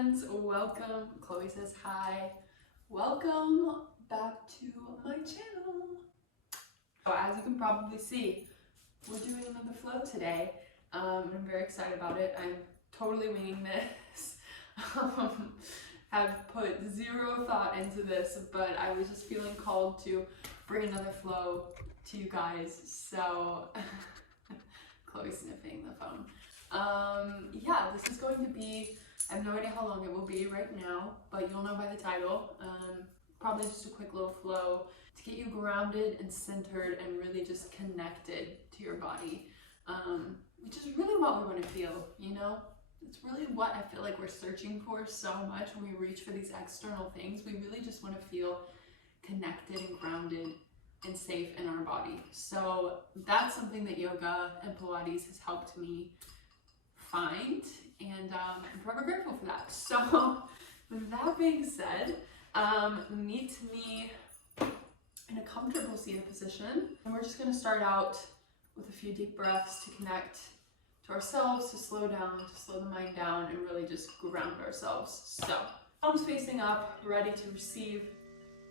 friends, welcome. Chloe says hi. Welcome back to my channel. So as you can probably see, we're doing another flow today. I'm very excited about it. I'm totally winging this. Have put zero thought into this, but I was just feeling called to bring another flow to you guys. So Chloe's sniffing the phone. Yeah, this is going to be, I have no idea how long it will be right now, but you'll know by the title. Probably just a quick little flow to get you grounded and centered and really just connected to your body, which is really what we want to feel, you know? It's really what I feel like we're searching for so much when we reach for these external things. We really just want to feel connected and grounded and safe in our body. So that's something that yoga and Pilates has helped me find, and I'm forever grateful for that. So with that being said, meet me in a comfortable seated position, and we're just going to start out with a few deep breaths to connect to ourselves, to slow down, to slow the mind down, and really just ground ourselves. So palms facing up, ready to receive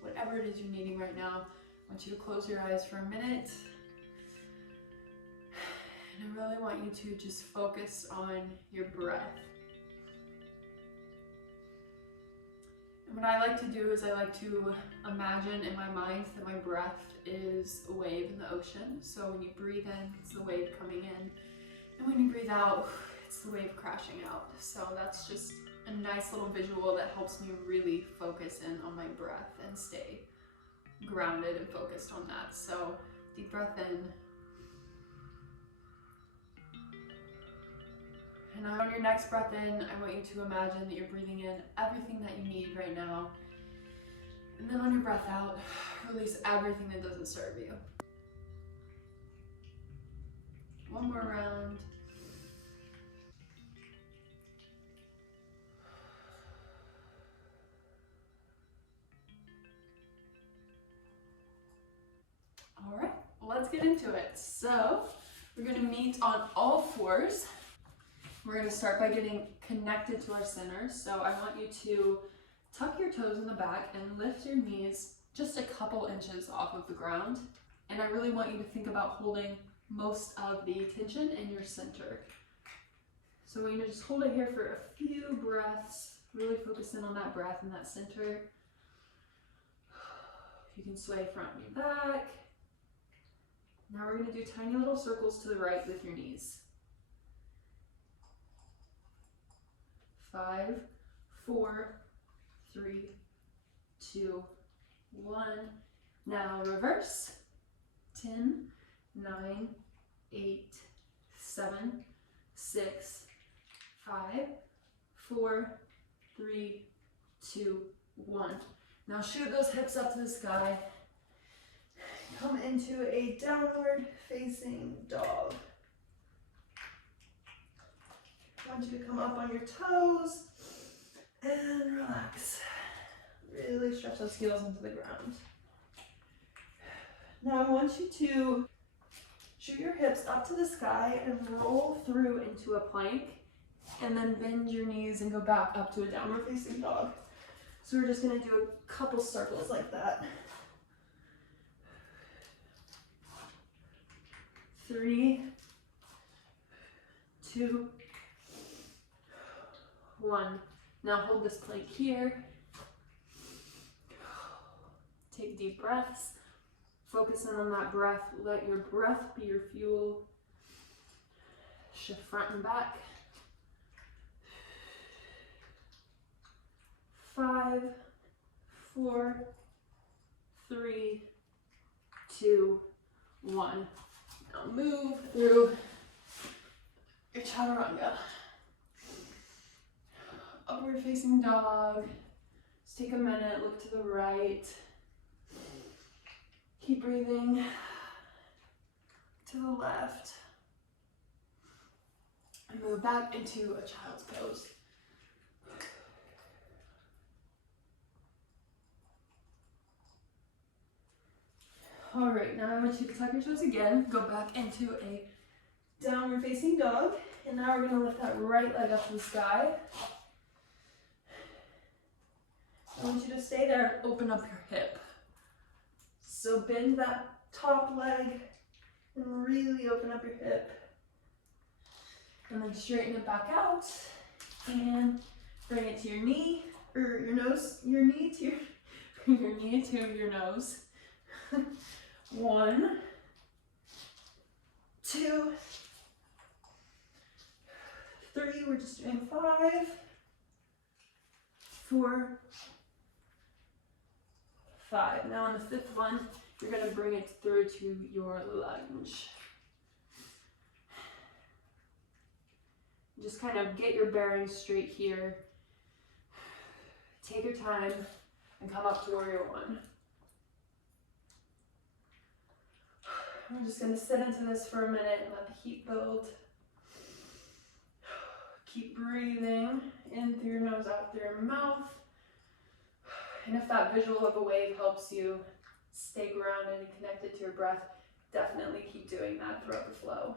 whatever it is you're needing right now. I want you to close your eyes for a minute. And I really want you to just focus on your breath. And what I like to do is I like to imagine in my mind that my breath is a wave in the ocean. So when you breathe in, it's the wave coming in. And when you breathe out, it's the wave crashing out. So that's just a nice little visual that helps me really focus in on my breath and stay grounded and focused on that. So deep breath in. And on your next breath in, I want you to imagine that you're breathing in everything that you need right now. And then on your breath out, release everything that doesn't serve you. One more round. All right, let's get into it. So we're going to meet on all fours. We're going to start by getting connected to our center. So I want you to tuck your toes in the back and lift your knees just a couple inches off of the ground. And I really want you to think about holding most of the tension in your center. So we're going to just hold it here for a few breaths. Really focus in on that breath and that center. You can sway front and back. Now we're going to do tiny little circles to the right with your knees. 5, 4, 3, 2, 1. Now reverse. 10, 9, 8, 7, 6, 5, 4, 3, 2, 1. Now shoot those hips up to the sky. Come into a downward facing dog. I want you to come up on your toes and relax. Really stretch those heels into the ground. Now I want you to shoot your hips up to the sky and roll through into a plank, and then bend your knees and go back up to a downward facing dog. So we're just going to do a couple circles like that. 3, 2, 1. Now hold this plank here. Take deep breaths. Focus in on that breath. Let your breath be your fuel. Shift front and back. 5, 4, 3, 2, 1. Now move through your chaturanga. Upward facing dog. Just take a minute, look to the right. Keep breathing to the left. And move back into a child's pose. All right, now I want you to tuck your toes again. Go back into a downward facing dog. And now we're going to lift that right leg up to the sky. I want you to stay there, open up your hip. So bend that top leg and really open up your hip. And then straighten it back out and bring it to your knee, or your nose, your knee to your knee to your nose. 1, 2, 3, we're just doing 5, 4, 5. Now on the 5th one, you're gonna bring it through to your lunge. Just kind of get your bearings straight here. Take your time and come up to warrior 1. We're just gonna sit into this for a minute and let the heat build. Keep breathing in through your nose, out through your mouth. And if that visual of a wave helps you stay grounded and connected to your breath, definitely keep doing that throughout the flow.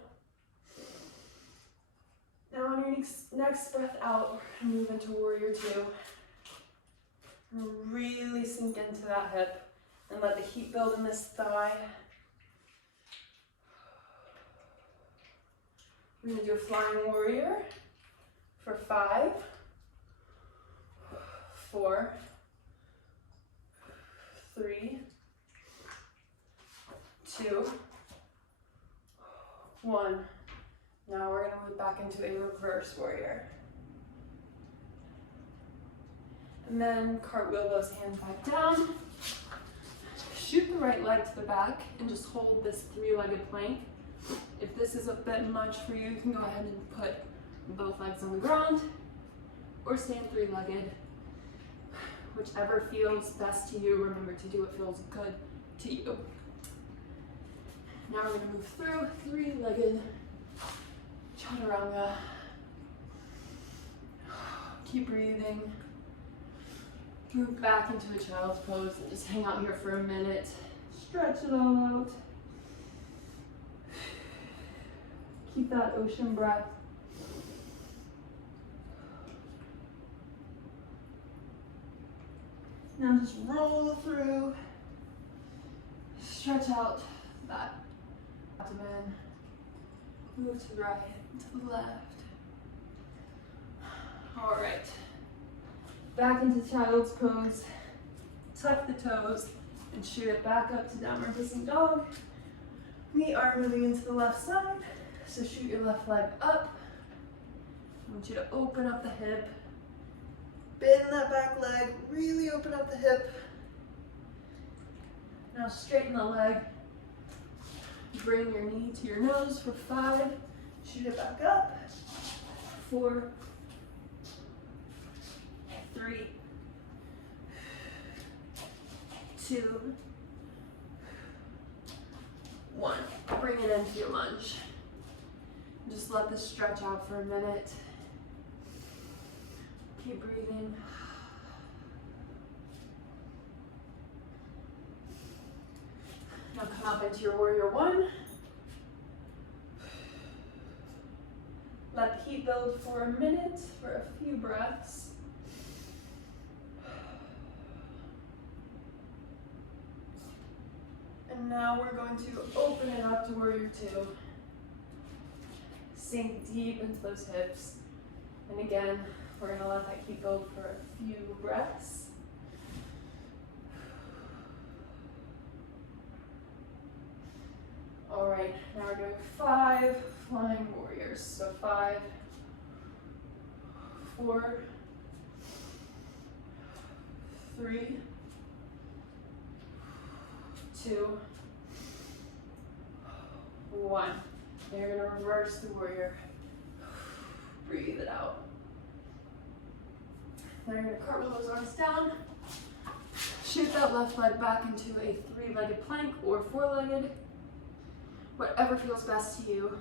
Now on your next breath out, move into warrior 2. Really sink into that hip and let the heat build in this thigh. We're gonna do a flying warrior for 5, 4, 3, 2, 1. Now we're going to move back into a reverse warrior. And then cartwheel those hands back down. Shoot the right leg to the back and just hold this 3-legged plank. If this is a bit much for you, you can go ahead and put both legs on the ground or stand 3-legged. Whichever feels best to you, remember to do what feels good to you. Now we're going to move through 3-legged chaturanga. Keep breathing. Move back into a child's pose and just hang out here for a minute. Stretch it all out. Keep that ocean breath. Now just roll through. Stretch out that abdomen. Move to the right, to the left. All right. Back into child's pose. Tuck the toes and shoot it back up to downward facing dog. We are moving into the left side, so shoot your left leg up. I want you to open up the hip. Bend that back leg, really open up the hip. Now straighten the leg. Bring your knee to your nose for 5. Shoot it back up. 4, 3, 2, 1. Bring it into your lunge. Just let this stretch out for a minute. Keep breathing. Now come up into your warrior 1. Let the heat build for a minute, for a few breaths. And now we're going to open it up to warrior 2. Sink deep into those hips. And again, we're going to let that heat build for a few breaths. All right, now we're doing 5 flying warriors. So 5, 4, 3, 2, 1. And you're going to reverse the warrior. Breathe it out. Now you're going to cartwheel those arms down. Shoot that left leg back into a 3-legged plank or 4-legged. Whatever feels best to you.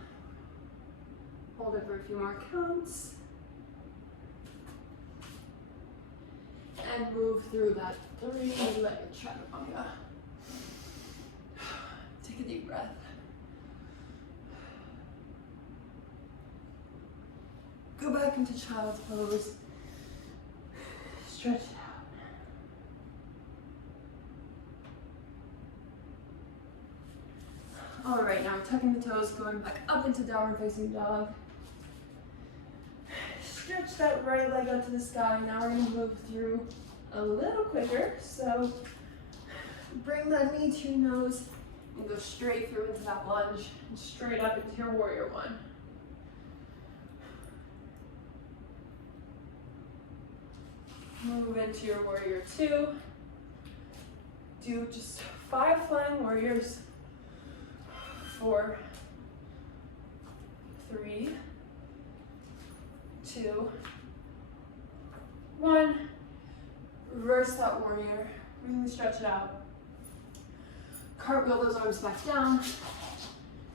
Hold it for a few more counts. And move through that 3-legged chaturanga. Take a deep breath. Go back into child's pose. Stretch it out. tucking the toes, going back up into downward facing dog. Stretch that right leg up to the sky. Now we're going to move through a little quicker. So bring that knee to your nose and go straight through into that lunge and straight up into your warrior one. Move into your warrior two. Do just 5 flying warriors. 4, 3, 2, 1. Reverse that warrior. Really stretch it out. Cartwheel those arms back down.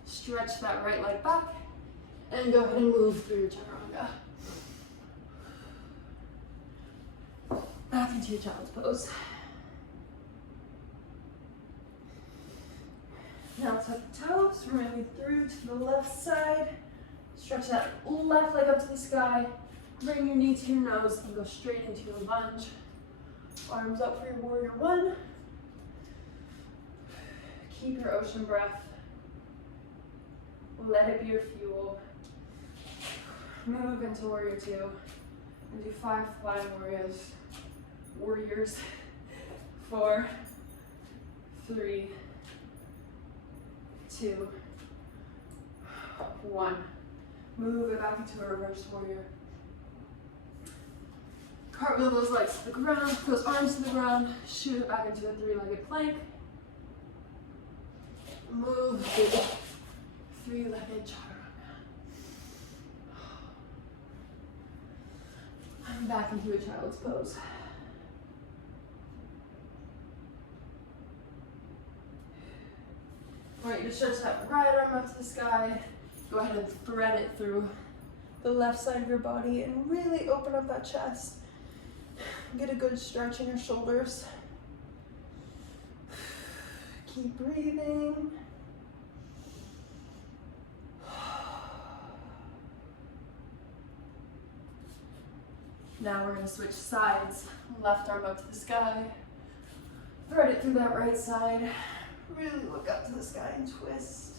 Stretch that right leg back. And go ahead and move through your chaturanga. Back into your child's pose. Now tuck the toes, we're moving through to the left side. Stretch that left leg up to the sky. Bring your knee to your nose and go straight into your lunge. Arms up for your warrior one. Keep your ocean breath. Let it be your fuel. Move into warrior two. And do 5 flying warriors. 4, 3, 2, 1. Move it back into a reverse warrior. Cartwheel those legs to the ground, those arms to the ground, shoot it back into a 3-legged plank. Move the 3-legged chaturanga. And back into a child's pose. I want you to stretch that right arm up to the sky. Go ahead and thread it through the left side of your body and really open up that chest. Get a good stretch in your shoulders. Keep breathing. Now we're going to switch sides. Left arm up to the sky. Thread it through that right side. Really look up to the sky and twist.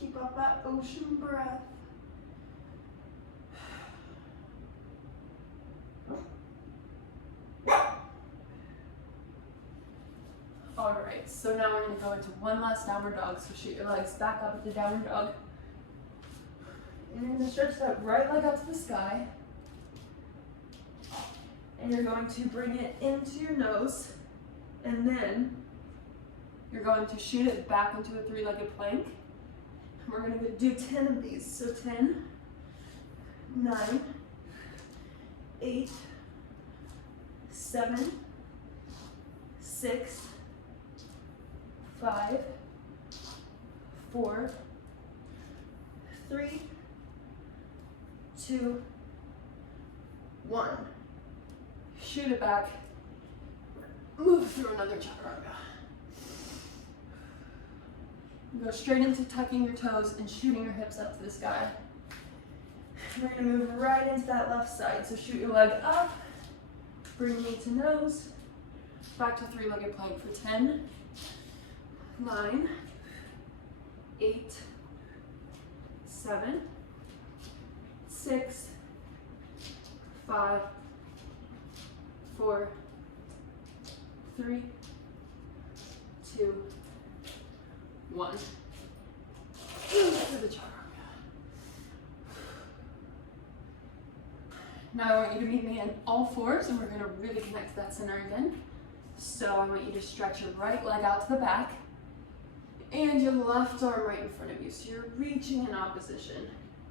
Keep up that ocean breath. All right, so now we're going to go into one last downward dog. So shoot your legs back up into downward dog. And you're going to stretch that right leg up to the sky. And you're going to bring it into your nose. And then you're going to shoot it back into a 3-legged plank. And we're going to do 10 of these. So 10, 9, 8, 7, 6, 5, 4, 3, 2, 1. Shoot it back. Move through another chaturanga. Go straight into tucking your toes and shooting your hips up to the sky. We're going to move right into that left side. So shoot your leg up, bring knee to nose, back to 3-legged plank for 10, 9, 8, 7, 6, 5, 4, 3, 2, 1. Through the chaturanga. Now I want you to meet me in all fours, and we're going to really connect to that center again. So I want you to stretch your right leg out to the back and your left arm right in front of you. So you're reaching in opposition.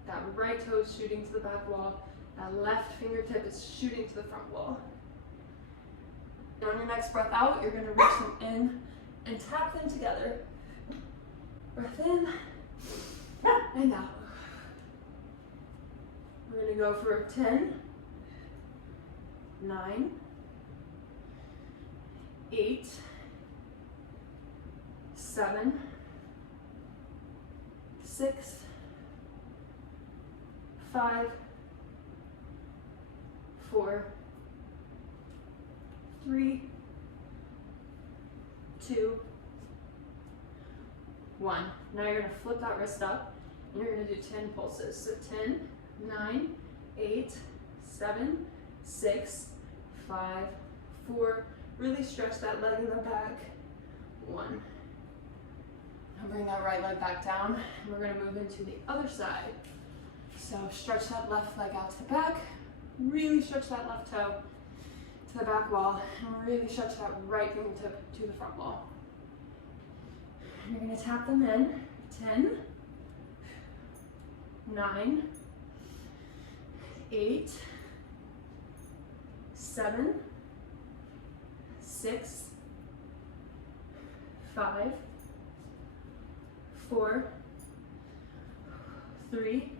That right toe is shooting to the back wall. That left fingertip is shooting to the front wall. And on your next breath out, you're going to reach them in and tap them together. Breath in and out. We're going to go for 10, 9, 8, 7, 6, 5, 4, 3, 2, 1. Now you're gonna flip that wrist up and you're gonna do 10 pulses. So 10, 9, 8, 7, 6, 5, 4. Really stretch that leg in the back. 1. Now bring that right leg back down and we're gonna move into the other side. So stretch that left leg out to the back. Really stretch that left toe to the back wall and really stretch that right fingertip to the front wall. You're going to tap them in. 10, 9, 8, 7, 6, 5, 4, 3,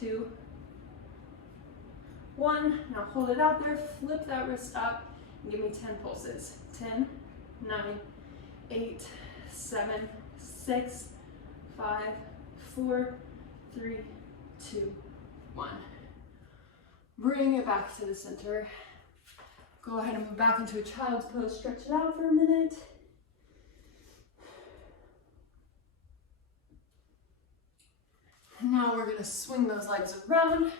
2, 1. Now hold it out there, flip that wrist up, and give me 10 pulses. 10, 9, 8, 7, 6, 5, 4, 3, 2, 1. Bring it back to the center. Go ahead and move back into a child's pose. Stretch it out for a minute. Now we're gonna swing those legs around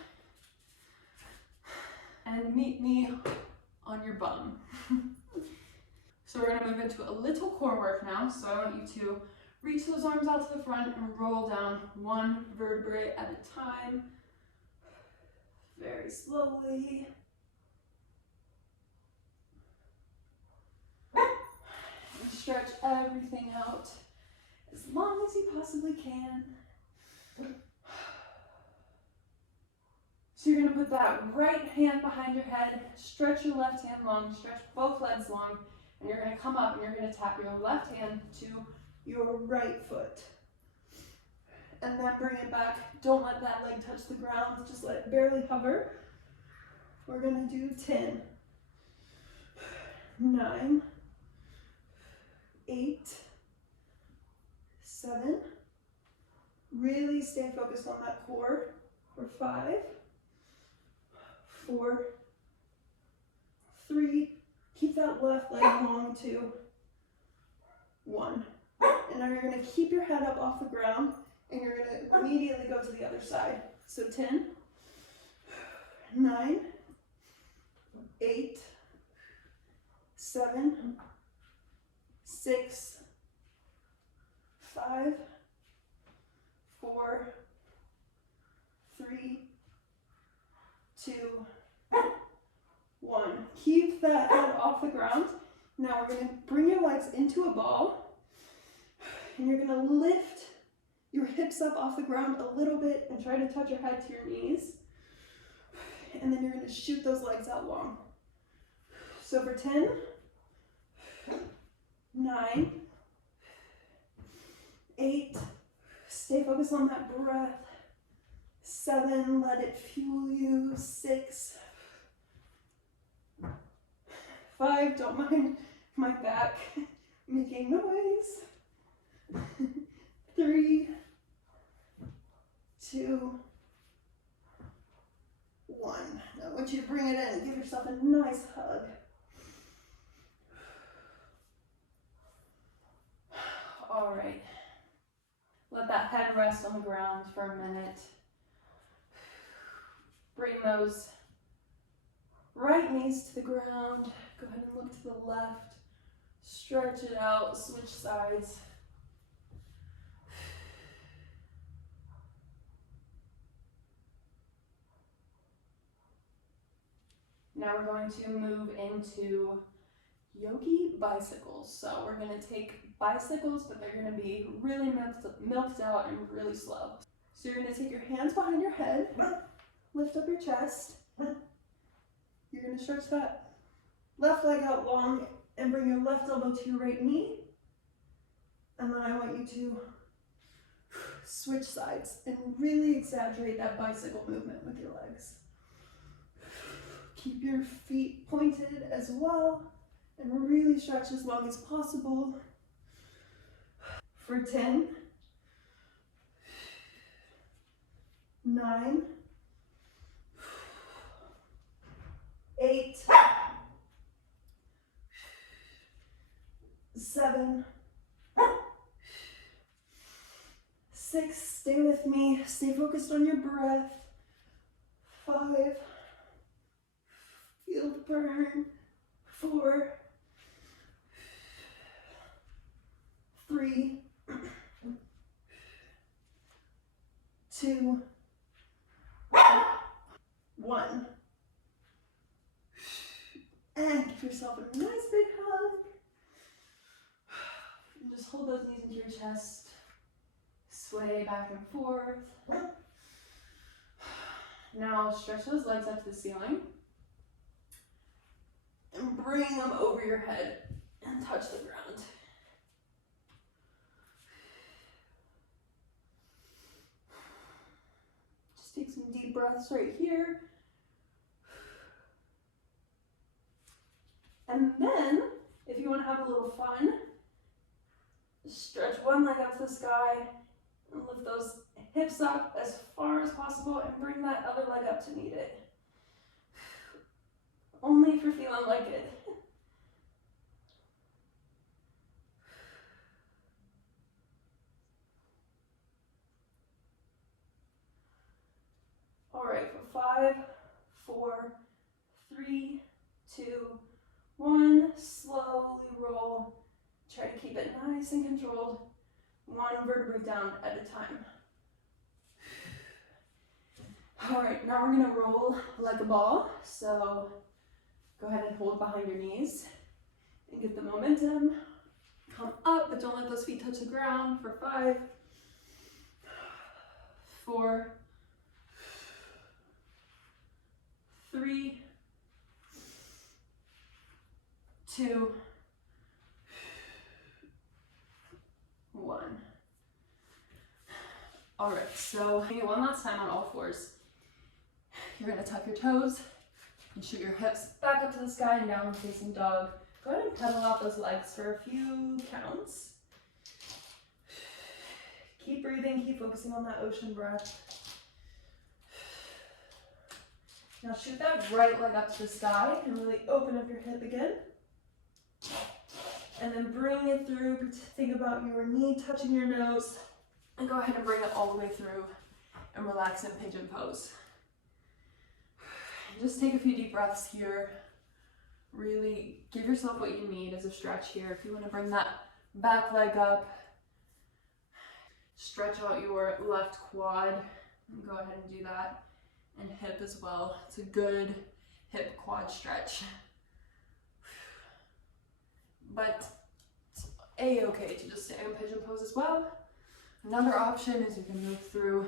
and meet me on your bum. So we're gonna move into a little core work now. So I want you to reach those arms out to the front and roll down one vertebrae at a time. Very slowly. And stretch everything out as long as you possibly can. So you're going to put that right hand behind your head, stretch your left hand long, stretch both legs long, and you're going to come up and you're going to tap your left hand to your right foot. And then bring it back. Don't let that leg touch the ground, just let it barely hover. We're going to do 10, 9, 8, 7. Really stay focused on that core. For 5, 4, 3, keep that left leg long, 2, 1. And now you're going to keep your head up off the ground and you're going to immediately go to the other side. So 10, 9, 8, 7, 6, 5, 4, 3, 2, 1. Keep that head off the ground. Now we're going to bring your legs into a ball and you're going to lift your hips up off the ground a little bit and try to touch your head to your knees. And then you're going to shoot those legs out long. So for 10, 9, 8, stay focused on that breath. 7, let it fuel you. 6, 5, don't mind my back making noise. 3, 2, 1. Now I want you to bring it in. Give yourself a nice hug. All right. Let that head rest on the ground for a minute. Bring those right knees to the ground. Go ahead and look to the left. Stretch it out, switch sides. Now we're going to move into yogi bicycles. So we're going to take bicycles, but they're going to be really milked out and really slow. So you're going to take your hands behind your head, lift up your chest. You're going to stretch that left leg out long and bring your left elbow to your right knee. And then I want you to switch sides and really exaggerate that bicycle movement with your legs. Keep your feet pointed as well and really stretch as long as possible. For 10, 9, 8, 7, me. Stay focused on your breath. 5. Feel the burn. 4. 3. 2. 1. And give yourself a nice big hug. And just hold those knees into your chest. Sway back and forth. Now stretch those legs up to the ceiling. And bring them over your head and touch the ground. Just take some deep breaths right here. And then, if you want to have a little fun, stretch one leg up to the sky and lift those hips up as far as possible and bring that other leg up to meet it. Only if you're feeling like it. All right, for 5, 4, 3, 2, 1, slowly roll. Try to keep it nice and controlled, one vertebrae down at a time. All right, now we're gonna roll like a ball. So go ahead and hold behind your knees and get the momentum. Come up, but don't let those feet touch the ground for 5, 4, 3, 2, 1. All right, so one last time on all fours. You're gonna tuck your toes and shoot your hips back up to the sky and down facing dog. Go ahead and pedal out those legs for a few counts. Keep breathing, keep focusing on that ocean breath. Now shoot that right leg up to the sky and really open up your hip again. And then bring it through, think about your knee touching your nose, and go ahead and bring it all the way through and relax in pigeon pose. Just take a few deep breaths here. Really give yourself what you need as a stretch here. If you want to bring that back leg up, stretch out your left quad, and go ahead and do that, and hip as well. It's a good hip quad stretch. But it's a-okay to just stay in pigeon pose as well. Another option is you can move through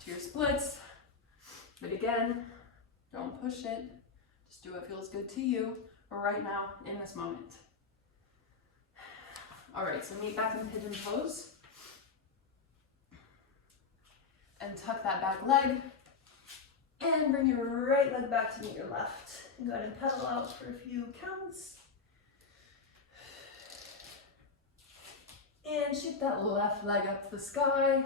to your splits, but again, don't push it. Just do what feels good to you right now in this moment. All right, so meet back in pigeon pose. And tuck that back leg. And bring your right leg back to meet your left. And go ahead and pedal out for a few counts. And shoot that left leg up to the sky.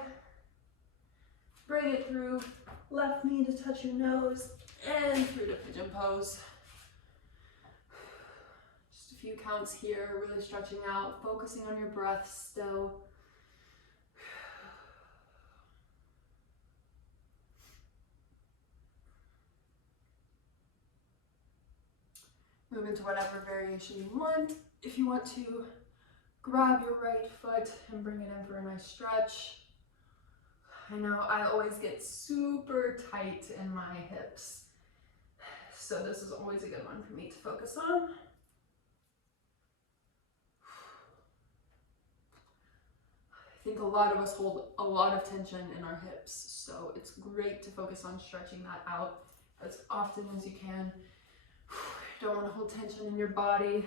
Bring it through, left knee to touch your nose, and through to pigeon pose. Just a few counts here, really stretching out, focusing on your breath still. Move into whatever variation you want. If you want to grab your right foot and bring it in for a nice stretch. I know I always get super tight in my hips, so this is always a good one for me to focus on. I think a lot of us hold a lot of tension in our hips, so it's great to focus on stretching that out as often as you can. You don't want to hold tension in your body.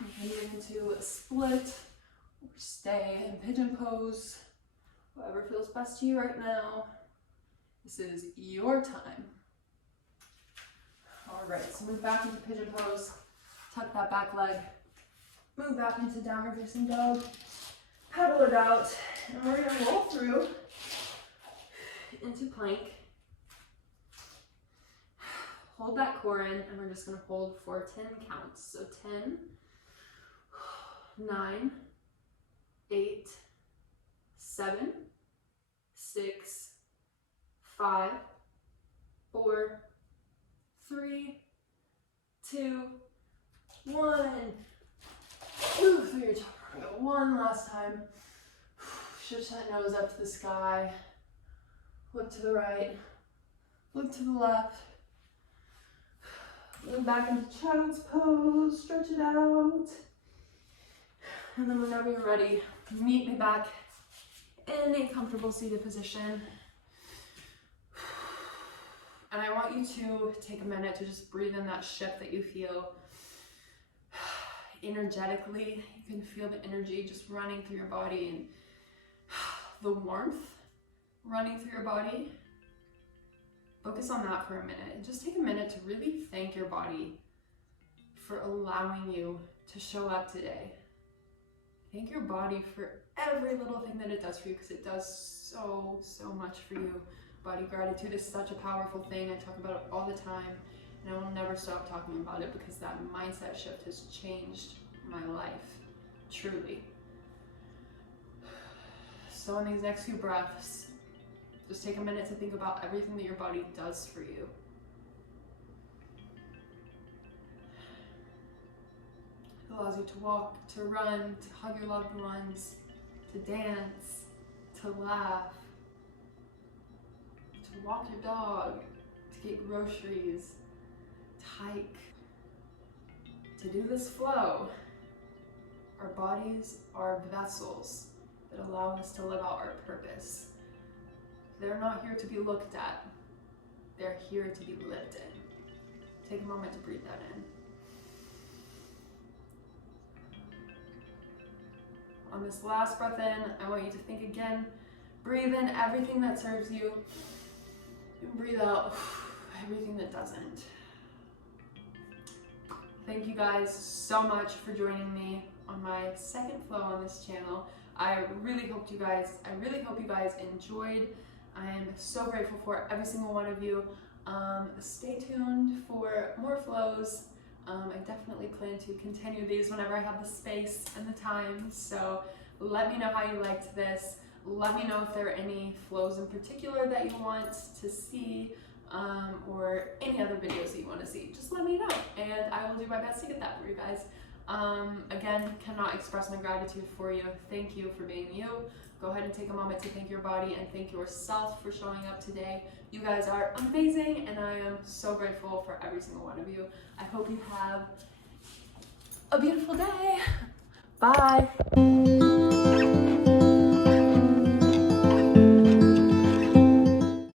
You can get into a split or stay in pigeon pose, whatever feels best to you right now. This is your time. All right, so move back into pigeon pose, tuck that back leg, move back into downward facing dog, pedal it out, and we're gonna roll through into plank. Hold that core in, and we're just gonna hold for 10 counts. So 10, 9, 8, 7, 6, 5, 4, 3, 2, 1. Move through your top. Go one last time. Stretch that nose up to the sky. Look to the right. Look to the left. Move back into child's pose. Stretch it out. And then whenever you're ready, meet me back in a comfortable seated position. And I want you to take a minute to just breathe in that shift that you feel energetically. You can feel the energy just running through your body and the warmth running through your body. Focus on that for a minute and just take a minute to really thank your body for allowing you to show up today. Thank your body for every little thing that it does for you, because it does so much for you. Body gratitude is such a powerful thing. I talk about it all the time, and I will never stop talking about it because that mindset shift has changed my life, truly. So in these next few breaths, just take a minute to think about everything that your body does for you. It allows you to walk, to run, to hug your loved ones, to dance, to laugh, to walk your dog, to get groceries, to hike, to do this flow. Our bodies are vessels that allow us to live out our purpose. They're not here to be looked at. They're here to be lived in. Take a moment to breathe that in. On this last breath in, I want you to think again. Breathe in everything that serves you, and breathe out everything that doesn't. Thank you guys so much for joining me on my second flow on this channel. I really hope you guys enjoyed. I am so grateful for every single one of you. Stay tuned for more flows. I definitely plan to continue these whenever I have the space and the time. So let me know how you liked this. Let me know if there are any flows in particular that you want to see, or any other videos that you want to see. Just let me know, and I will do my best to get that for you guys. Again, cannot express my gratitude for you. Thank you for being you. Go ahead and take a moment to thank your body and thank yourself for showing up today. You guys are amazing, and I am so grateful for every single one of you. I hope you have a beautiful day. Bye.